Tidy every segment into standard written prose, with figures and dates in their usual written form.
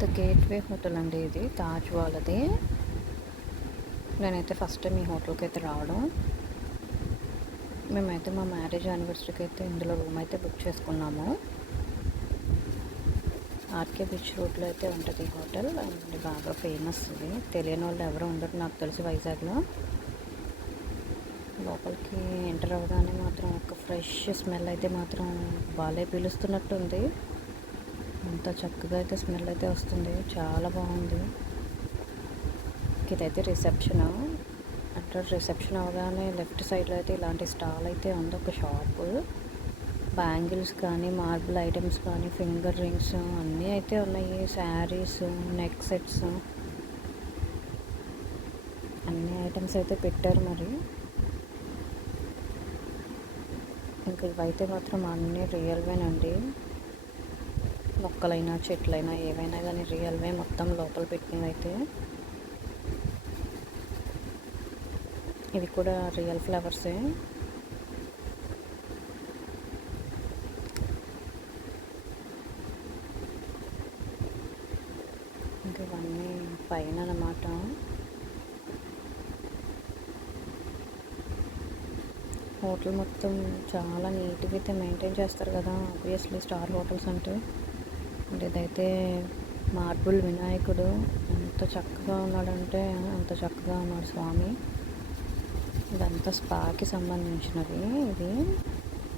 The gateway hotel అండి, ఇది తాజ్ వాళ్ళది. నేనైతే ఫస్ట్ టైం ఈ హోటల్కి అయితే రావడం. మేమైతే మా మ్యారేజ్ యానివర్సరీకి అయితే ఇందులో రూమ్ అయితే బుక్ చేసుకున్నాము. ఆర్కే బీచ్ రోడ్లో అయితే ఉంటుంది ఈ హోటల్. అండ్ బాగా ఫేమస్. ఇది తెలియని వాళ్ళు ఎవరు ఉండరు నాకు తెలిసి వైజాగ్లో. లోపలికి ఎంటర్ అవ్వగానే మాత్రం ఒక ఫ్రెష్ స్మెల్ అయితే మాత్రం బాగా పీలుస్తున్నట్టుంది. అంత చక్కగా అయితే స్మెల్ అయితే వస్తుంది, చాలా బాగుంది. ఇదైతే రిసెప్షన్. అక్కడ రిసెప్షన్ అవగానే లెఫ్ట్ సైడ్లో అయితే ఇలాంటి స్టాల్ అయితే ఉంది, ఒక షాపు. బ్యాంగిల్స్ కానీ, మార్బుల్ ఐటమ్స్ కానీ, ఫింగర్ రింగ్స్ అన్నీ అయితే ఉన్నాయి. శారీస్, నెక్ సెట్స్ అన్ని ఐటమ్స్ అయితే పెట్టారు. మరి ఇంకా ఇవైతే మాత్రం అన్నీ రియల్వేనండి. మొక్కలైనా చెట్లైనా ఏవైనా కానీ రియల్వే మొత్తం లోపల పెట్టినవి అయితే. ఇవి కూడా రియల్ ఫ్లవర్సే. ఇంకా ఇవన్నీ పైన అన్నమాట. హోటల్ మొత్తం చాలా నీట్గా అయితే మెయింటైన్ చేస్తారు కదా, ఆబ్వియస్లీ స్టార్ హోటల్స్ అంటే. ఇదైతే మార్బుల్ వినాయకుడు, ఎంత చక్కగా ఉన్నాడంటే అంత చక్కగా ఉన్నాడు స్వామి. ఇదంతా స్పాకి సంబంధించినవి. ఇది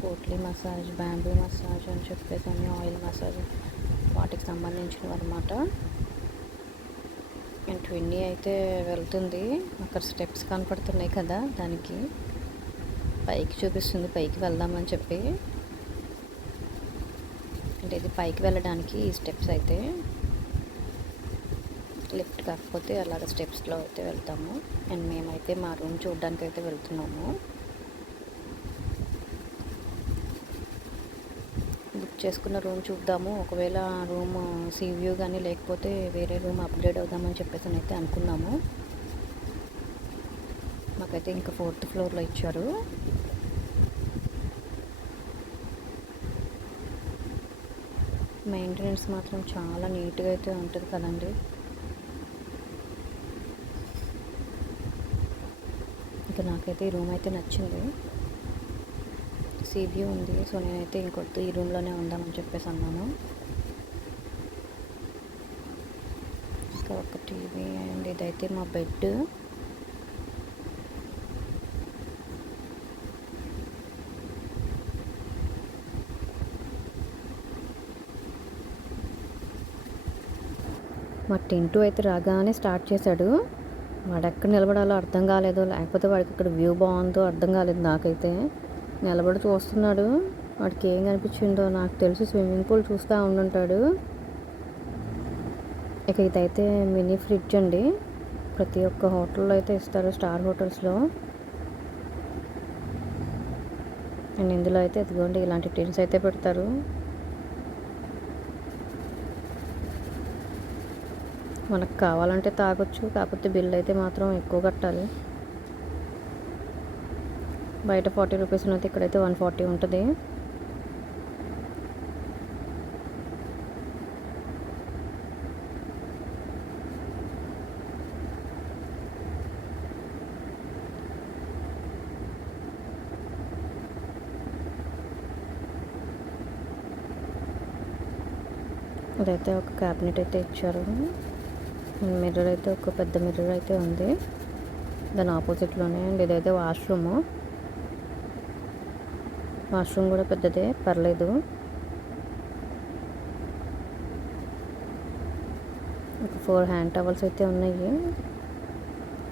పోట్లీ మసాజ్, బ్యాంబూ మసాజ్ అని చెప్పేసి అన్ని ఆయిల్ మసాజ్ వాటికి సంబంధించినవి అనమాట. అండ్ ట్విన్నీ అయితే వెళ్తుంది, అక్కడ స్టెప్స్ కనపడుతున్నాయి కదా, దానికి పైకి చూపిస్తుంది, పైకి వెళ్దామని చెప్పి. అంటే ఇది పైకి వెళ్ళడానికి ఈ స్టెప్స్ అయితే, లిఫ్ట్ కాకపోతే అలాగ స్టెప్స్లో అయితే వెళ్తాము. అండ్ మేమైతే మా రూమ్ చూడడానికి అయితే వెళ్తున్నాము. బుక్ చేసుకున్న రూమ్ చూద్దాము, ఒకవేళ రూమ్ సీ వ్యూ కానీ లేకపోతే వేరే రూమ్ అప్గ్రేడ్ అవుదామని చెప్పేసి అయితే అనుకున్నాము. మాకైతే ఇంకా 4th ఫ్లోర్లో ఇచ్చారు. మెయింటెనెన్స్ మాత్రం చాలా నీట్గా అయితే ఉంటుంది కదండి. ఇంకా నాకైతే ఈ రూమ్ అయితే నచ్చింది, సీ వ్యూ ఉంది. సో నేనైతే ఇంకొద్దు, ఈ రూమ్లోనే ఉందామని చెప్పేసి అన్నాను. ఇంకా ఒక టీవీ అండ్ ఇదైతే మా బెడ్. మా టెంటు అయితే రాగానే స్టార్ట్ చేశాడు. వాడు ఎక్కడ నిలబడాలో అర్థం కాలేదు, లేకపోతే వాడికి ఇక్కడ వ్యూ బాగుందో అర్థం కాలేదు. నాకైతే నిలబడి చూస్తున్నాడు, వాడికి ఏం కనిపించిందో నాకు తెలిసి స్విమ్మింగ్ పూల్ చూస్తూ ఉండుంటాడు. ఇక ఇదైతే మినీ ఫ్రిడ్జ్ అండి, ప్రతి ఒక్క హోటల్లో అయితే ఇస్తారు, స్టార్ హోటల్స్లో. అండ్ ఇందులో అయితే ఇదిగోండి ఇలాంటి టిన్స్ అయితే పెడతారు. మనకు కావాలంటే తాగొచ్చు, కాకపోతే బిల్ అయితే మాత్రం ఎక్కువ కట్టాలి. బయట 40 రూపీస్ ఉన్నది, ఇక్కడైతే 140 ఉంటుంది. ఇదైతే ఒక క్యాబినెట్ అయితే ఇచ్చారు. మిర్రర్ అయితే ఒక పెద్ద మిర్రర్ అయితే ఉంది దాని ఆపోజిట్లోనే. అండ్ ఇదైతే వాష్రూమ్ కూడా పెద్దదే, పర్లేదు. ఒక 4 హ్యాండ్ టవల్స్ అయితే ఉన్నాయి.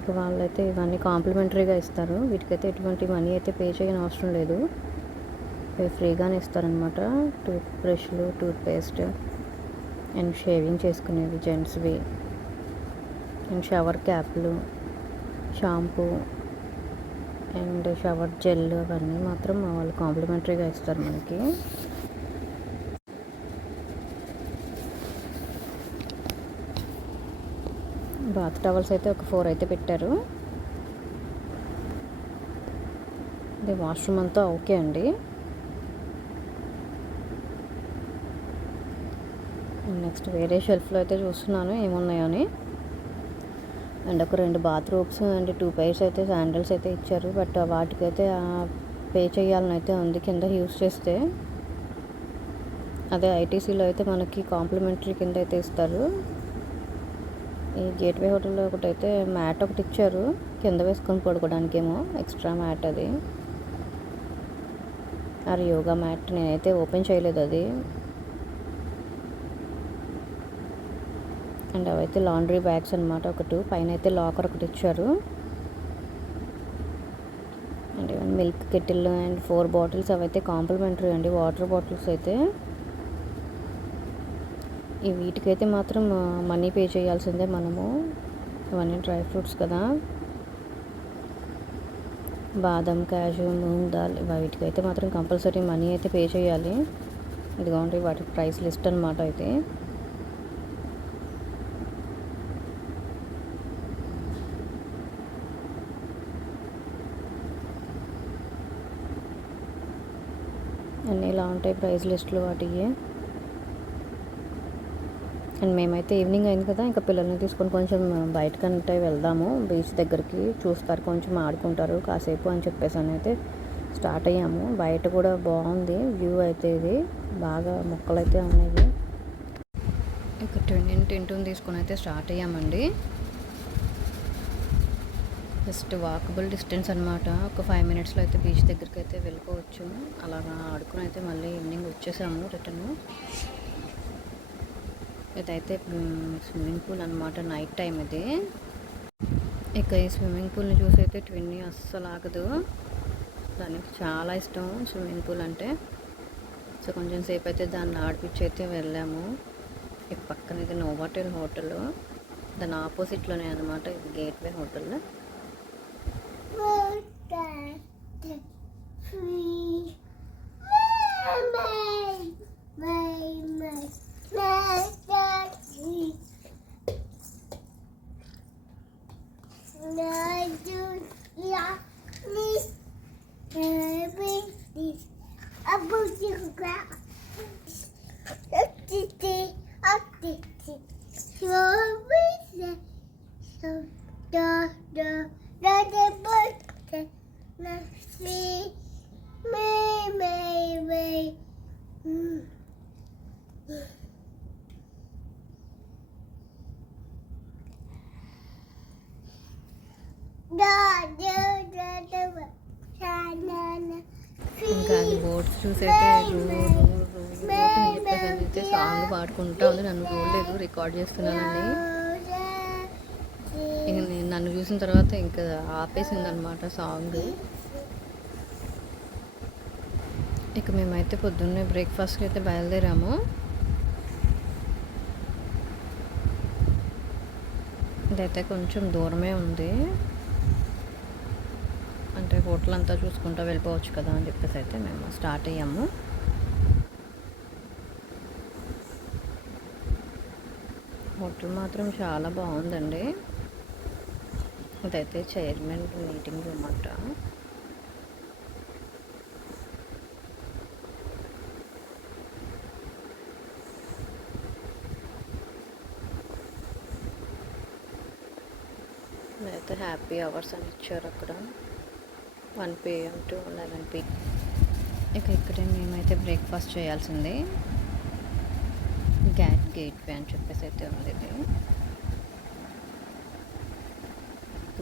ఇక వాళ్ళైతే ఇవన్నీ కాంప్లిమెంటరీగా ఇస్తారు, వీటికైతే ఎటువంటి మనీ అయితే పే చేయని అవసరం లేదు, ఇవి ఫ్రీగానే ఇస్తారనమాట. టూత్ బ్రష్లు, టూత్ పేస్ట్ అండ్ షేవింగ్ చేసుకునేవి జెంట్స్వి, అండ్ షవర్ క్యాప్లు, షాంపూ అండ్ షవర్ జెల్ అవన్నీ మాత్రం వాళ్ళు కాంప్లిమెంటరీగా ఇస్తారు మనకి. బాత్ టవల్స్ అయితే ఒక 4 అయితే పెట్టారు. ఇది వాష్రూమ్ అంతా ఓకే అండి. నెక్స్ట్ వేరే షెల్ఫ్లో అయితే చూస్తున్నాను ఏమున్నాయో అని. అండ్ ఒక 2 బాత్రూమ్స్ అండ్ 2 పైర్స్ అయితే శాండిల్స్ అయితే ఇచ్చారు. బట్ వాటికైతే పే చేయాలని అయితే ఉంది కింద యూస్ చేస్తే. అదే ఐటీసీలో అయితే మనకి కాంప్లిమెంటరీ కింద అయితే ఇస్తారు. ఈ గేట్వే హోటల్లో ఒకటైతే మ్యాట్ ఒకటి ఇచ్చారు కింద వేసుకొని పడుకోవడానికేమో, ఎక్స్ట్రా మ్యాట్ అది. అది యోగా మ్యాట్. నేనైతే ఓపెన్ చేయలేదు అది. అండ్ అవైతే లాండ్రీ బ్యాగ్స్ అనమాట. ఒకటి పైన అయితే లాకర్ ఒకటి ఇచ్చారు. And even milk kettle and 4 bottles అవైతే కాంప్లిమెంటరీ అండి, వాటర్ బాటిల్స్ అయితే. ఈ వీటికైతే మాత్రం మనీ పే చేయాల్సిందే మనము. ఇవన్నీ డ్రై ఫ్రూట్స్ కదా, బాదం, కాజు, మూంగ్ దాల్, వీటికైతే మాత్రం కంపల్సరీ మనీ అయితే పే చేయాలి. ఇదిగోండి వాటి ప్రైస్ లిస్ట్ అనమాట అయితే. అన్నీ ఇలా ఉంటాయి ప్రైస్ లిస్టులు వాటికి. అండ్ మేమైతే ఈవినింగ్ అయింది కదా, ఇంకా పిల్లల్ని తీసుకొని కొంచెం బయటకంటే వెళ్దాము, బీచ్ దగ్గరికి, చూస్తారు కొంచెం ఆడుకుంటారు కాసేపు అని చెప్పేసి అని అయితే స్టార్ట్ అయ్యాము. బయట కూడా బాగుంది వ్యూ అయితే, ఇది బాగా మొక్కలు అయితే ఉన్నాయి. ఇక టింటూని తీసుకొని అయితే స్టార్ట్ అయ్యామండి. జస్ట్ వాకబుల్ డిస్టెన్స్ అనమాట. ఒక 5 మినిట్స్లో అయితే బీచ్ దగ్గరికి అయితే వెళ్ళిపోవచ్చు. అలాగా ఆడుకుని అయితే మళ్ళీ ఈవినింగ్ వచ్చేసాము రిటర్న్. ఇదైతే స్విమ్మింగ్ పూల్ అనమాట, నైట్ టైం ఇది. ఇక ఈ స్విమ్మింగ్ పూల్ని చూసి అయితే ట్విన్నీ అస్సలు ఆగదు. దానికి చాలా ఇష్టం స్విమ్మింగ్ పూల్ అంటే. సో కొంచెం సేపు అయితే దాన్ని ఆడిపించి అయితే వెళ్ళాము. ఇక పక్కన ఇది నోవాటెల్ హోటల్, దాని ఆపోజిట్లోనే అనమాట ఇది గేట్వే హోటల్. ఇంకా అది బోట్స్ చూసైతే అయితే సాంగ్ పాడుకుంటా ఉంది. నన్ను చూడలేదు, రికార్డ్ చేస్తున్నానని. ఇంక నేను నన్ను చూసిన తర్వాత ఇంకా ఆపేసింది అనమాట సాంగ్. ఇక మేమైతే పొద్దున్నే బ్రేక్ఫాస్ట్కి అయితే బయలుదేరాము. ఇదైతే కొంచెం దూరమే ఉంది, అంటే హోటల్ అంతా చూసుకుంటూ వెళ్ళిపోవచ్చు కదా అని చెప్పేసి అయితే మేము స్టార్ట్ అయ్యాము. హోటల్ మాత్రం చాలా బాగుందండి. ఇదైతే చైర్మన్ మీటింగ్ రూమ్ అంట. అయితే హ్యాపీ అవర్స్ అని ఇచ్చారు అక్కడ, 1 PM to 11 PM. ఇక ఇక్కడే మేమైతే బ్రేక్ఫాస్ట్ చేయాల్సింది. గేట్వే అని చెప్పేసి అయితే ఉంది ఇది.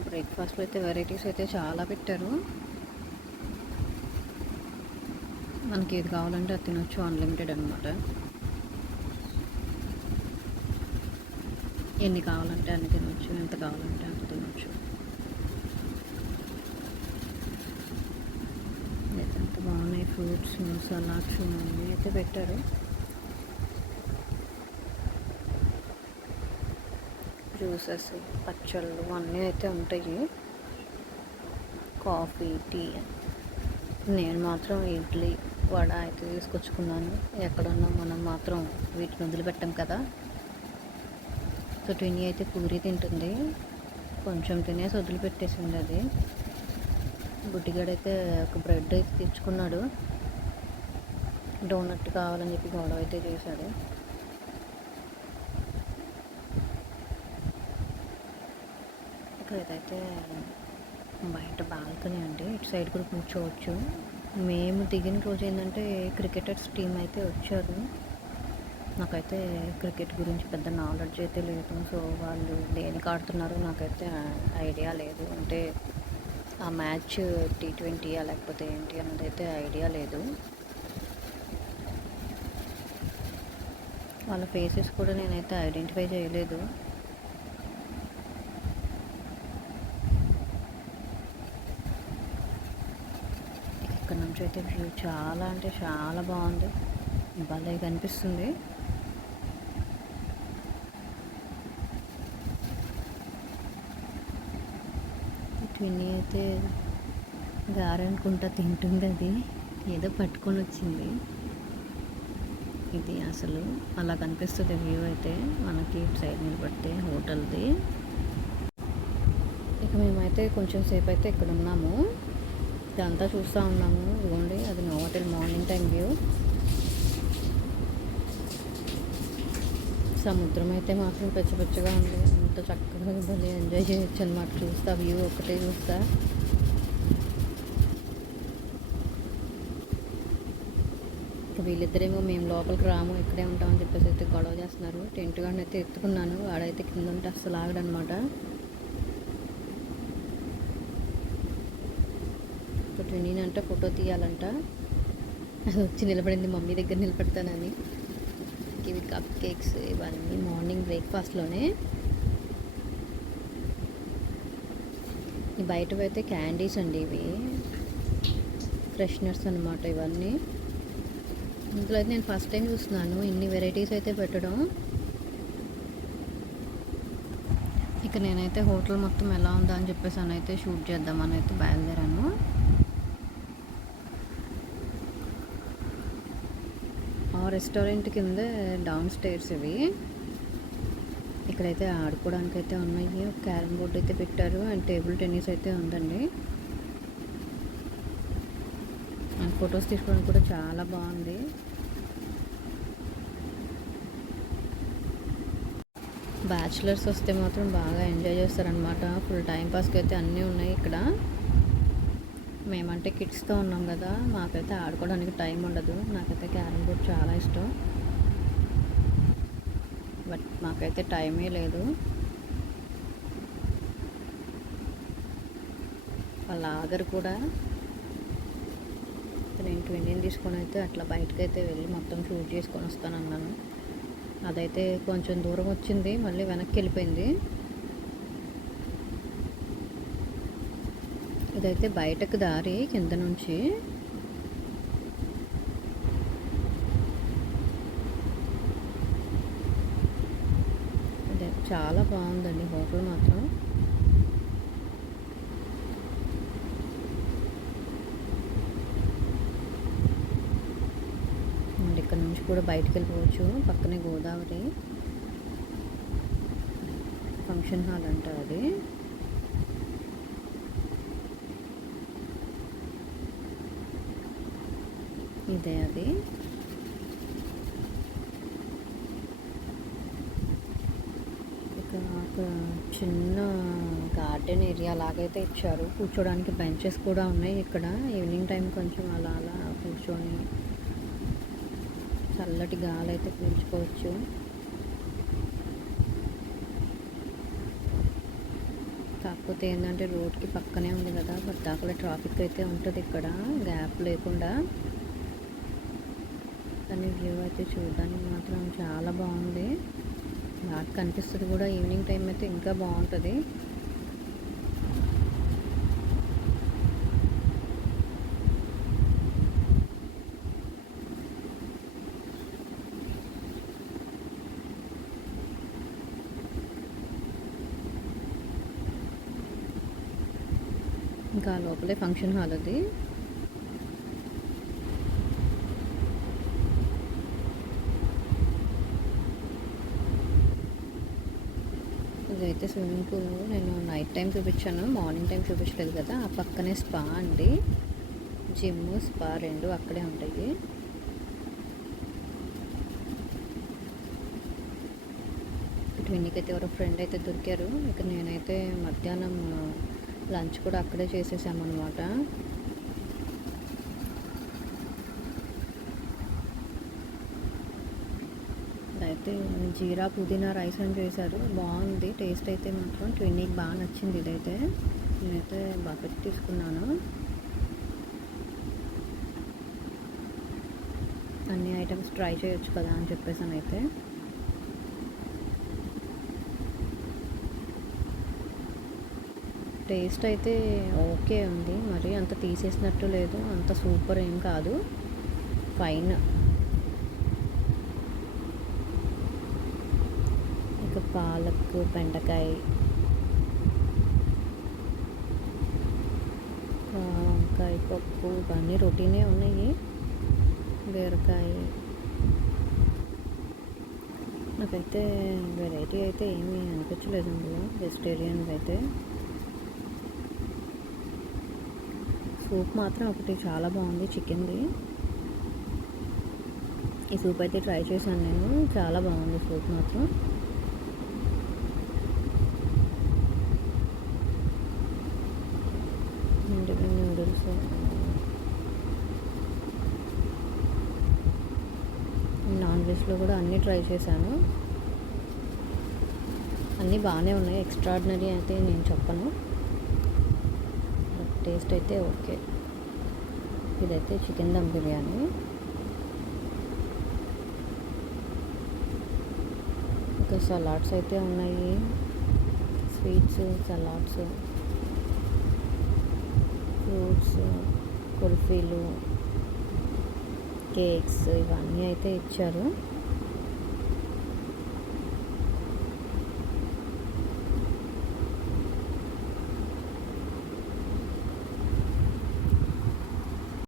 బ్రేక్ఫాస్ట్లో అయితే వెరైటీస్ అయితే చాలా పెట్టారు. మనకి ఏది కావాలంటే అది తినొచ్చు, అన్లిమిటెడ్ అనమాట. ఎన్ని కావాలంటే అన్ని తినొచ్చు, ఎంత కావాలంటే అంత తినొచ్చు. అయితే అంత బాగున్నాయి. ఫ్రూట్స్, సలాడ్స్ అన్నీ అయితే పెట్టారు. జ్యూసెస్, పచ్చళ్ళు అన్నీ అయితే ఉంటాయి. Coffee, tea. నేను మాత్రం ఇడ్లీ, వడ అయితే తీసుకొచ్చుకున్నాను. ఎక్కడున్నా మనం మాత్రం వీటిని వదిలిపెట్టాం కదా. సో ట్విన్నీ అయితే పూరి తింటుంది, కొంచెం తినేసి వదిలిపెట్టేసింది అది. బుడ్డిగాడైతే ఒక బ్రెడ్ అయితే తెచ్చుకున్నాడు, డోనట్ కావాలని చెప్పి గొడవ అయితే చేశాడు. ఇంకా ఇదైతే బయట బాల్కనీ అండి, ఇటు సైడ్ కూడా కూర్చోవచ్చు. మేము దిగిన రోజు ఏంటంటే క్రికెటర్స్ టీం అయితే వచ్చారు. నాకైతే క్రికెట్ గురించి పెద్ద నాలెడ్జ్ అయితే లేదు. సో వాళ్ళు దేనికి ఆడుతున్నారో నాకైతే ఐడియా లేదు. అంటే ఆ మ్యాచ్ T20 లేకపోతే ఏంటి అన్నది అయితే ఐడియా లేదు. వాళ్ళ ఫేసెస్ కూడా నేనైతే ఐడెంటిఫై చేయలేదు. ఇక్కడ నుంచి అయితే వ్యూ చాలా అంటే చాలా బాగుంది, భలే కనిపిస్తుంది. ట్విన్నీ అయితే గారనుకుంటా తింటుంది, అది ఏదో పట్టుకొని వచ్చింది. ఇది అసలు అలా కనిపిస్తుంది వ్యూ అయితే మనకి సైడ్ నిలబడితే హోటల్ది. ఇక మేమైతే కొంచెం సేపు అయితే ఇక్కడ ఉన్నాము, ఇదంతా చూస్తూ ఉన్నాము. ఇదిగోండి అది హోటల్ మార్నింగ్ టైం వ్యూ. సముద్రం అయితే మాత్రం పెచ్చగా ఉంది, అంత చక్కగా భలే ఎంజాయ్ చేయొచ్చు అనమాట. చూస్తా వ్యూ ఒకటే చూస్తా. వీళ్ళిద్దరేమో మేము లోపలికి రాము ఇక్కడే ఉంటామని చెప్పేసి అయితే గొడవ చేస్తున్నారు. టెంట్ గాడిని అయితే ఎత్తుకున్నాను, వాడైతే కింద ఉంటే అస్సలు ఆగడనమాట. నేనంటే ఫోటో తీయాలంట, అది వచ్చి నిలబడింది మమ్మీ దగ్గర నిలబెడతానని. ఇవి కప్ కేక్స్ ఇవన్నీ మార్నింగ్ బ్రేక్ఫాస్ట్లోనే. ఈ బయటవి అయితే క్యాండీస్ అండి, ఇవి ఫ్రెషనర్స్ అనమాట ఇవన్నీ. ఇందులో అయితే నేను ఫస్ట్ టైం చూస్తున్నాను ఇన్ని వెరైటీస్ అయితే పెట్టడం. ఇక నేనైతే హోటల్ మొత్తం ఎలా ఉందా అని చెప్పేసి అయితే షూట్ చేద్దామని అయితే బయలుదేరాను. ఆ రెస్టారెంట్ కింద డౌన్ స్టేర్స్ ఇవి. ఇక్కడైతే ఆడుకోవడానికి అయితే ఉన్నాయి, ఒక క్యారమ్ బోర్డ్ అయితే పెట్టారు అండ్ టేబుల్ టెన్నిస్ అయితే ఉందండి. అండ్ ఫొటోస్ తీసుకోవడానికి కూడా చాలా బాగుంది. బ్యాచిలర్స్ వస్తే మాత్రం బాగా ఎంజాయ్ చేస్తారనమాట. ఫుల్ టైంపాస్కి అయితే అన్నీ ఉన్నాయి ఇక్కడ. మేమంటే కిడ్స్తో ఉన్నాం కదా, మాకైతే ఆడుకోవడానికి టైం ఉండదు. నాకైతే క్యారమ్ బోర్డ్ చాలా ఇష్టం, బట్ మాకైతే టైమే లేదు. వాళ్ళ ఆగరు కూడా. నేను ట్విన్నీని తీసుకొని అయితే అట్లా బయటకైతే వెళ్ళి మొత్తం షూట్ చేసుకొని వస్తానన్నాను. అదైతే కొంచెం దూరం వచ్చింది, మళ్ళీ వెనక్కి వెళ్ళిపోయింది. ఇదైతే బయటకు దారి కింద నుంచి. అదే చాలా బాగుందండి హోటల్ మాత్రం. అండ్ ఇక్కడ నుంచి కూడా బయటకు వెళ్ళిపోవచ్చు. పక్కనే గోదావరి ఫంక్షన్ హాల్ అంట అది. ఇదే అది. ఇక ఒక చిన్న గార్డెన్ ఏరియా లాగైతే ఇచ్చారు, కూర్చోడానికి బెంచెస్ కూడా ఉన్నాయి ఇక్కడ. ఈవినింగ్ టైం కొంచెం అలా అలా కూర్చొని చల్లటి గాలి అయితే పీల్చుకోవచ్చు. కాకపోతే ఏంటంటే రోడ్కి పక్కనే ఉంది కదా, పద్దాకల ట్రాఫిక్ అయితే ఉంటుంది ఇక్కడ గ్యాప్ లేకుండా. కానీ వ్యూ అయితే చూడడానికి మాత్రం చాలా బాగుంది, బాగా కనిపిస్తుంది కూడా. ఈవినింగ్ టైం అయితే ఇంకా బాగుంటుంది. ఇంకా లోపలే ఫంక్షన్ హాల్ అది. ఇదైతే స్విమ్మింగ్ పూల్. నేను నైట్ టైం చూపించాను, మార్నింగ్ టైం చూపించలేదు కదా. ఆ పక్కనే స్పా అండి, జిమ్ స్పా రెండు అక్కడే ఉంటాయి. ట్విన్నికి అయితే ఎవరో ఫ్రెండ్ అయితే దొరికారు. ఇక నేనైతే మధ్యాహ్నం లంచ్ కూడా అక్కడే చేసేసామన్నమాట. అయితే జీరా పుదీనా రైస్ అని చేశారు, బాగుంది టేస్ట్ అయితే మాత్రం. ట్విన్నికి బాగా నచ్చింది ఇదైతే. నేనైతే బకెట్ తీసుకున్నాను. అన్ని ఐటమ్స్ ట్రై చేయొచ్చు కదా అని చెప్పేసి అయితే టేస్ట్ అయితే ఓకే ఉంది, మరి అంత తీసేసినట్టు లేదు, అంత సూపర్ ఏం కాదు, ఫైన్. ఇక పాలక్, బెండకాయ, వంకాయ పప్పు ఇవన్నీ రొటీనే ఉన్నాయి. బీరకాయ, నాకైతే వెరైటీ అయితే ఏమీ అనిపించలేదు అందులో, వెజిటేరియన్ అయితే. సూప్ మాత్రం ఒకటి చాలా బాగుంది, చికెన్ది. ఈ సూప్ అయితే ట్రై చేశాను నేను, చాలా బాగుంది సూప్ మాత్రం. నూడిల్స్, నాన్ వెజ్లో కూడా అన్నీ ట్రై చేశాను, అన్నీ బాగానే ఉన్నాయి, ఎక్స్ట్రాడినరీ అయితే నేను చెప్పను, టేస్ట్ అయితే ఓకే. ఇదైతే చికెన్ దమ్ బిర్యానీ. ఇంకా సలాడ్స్ అయితే ఉన్నాయి, స్వీట్స్, సలాడ్స్, ఫ్రూట్స్, కుల్ఫీలు, కేక్స్ ఇవన్నీ అయితే ఇచ్చారు.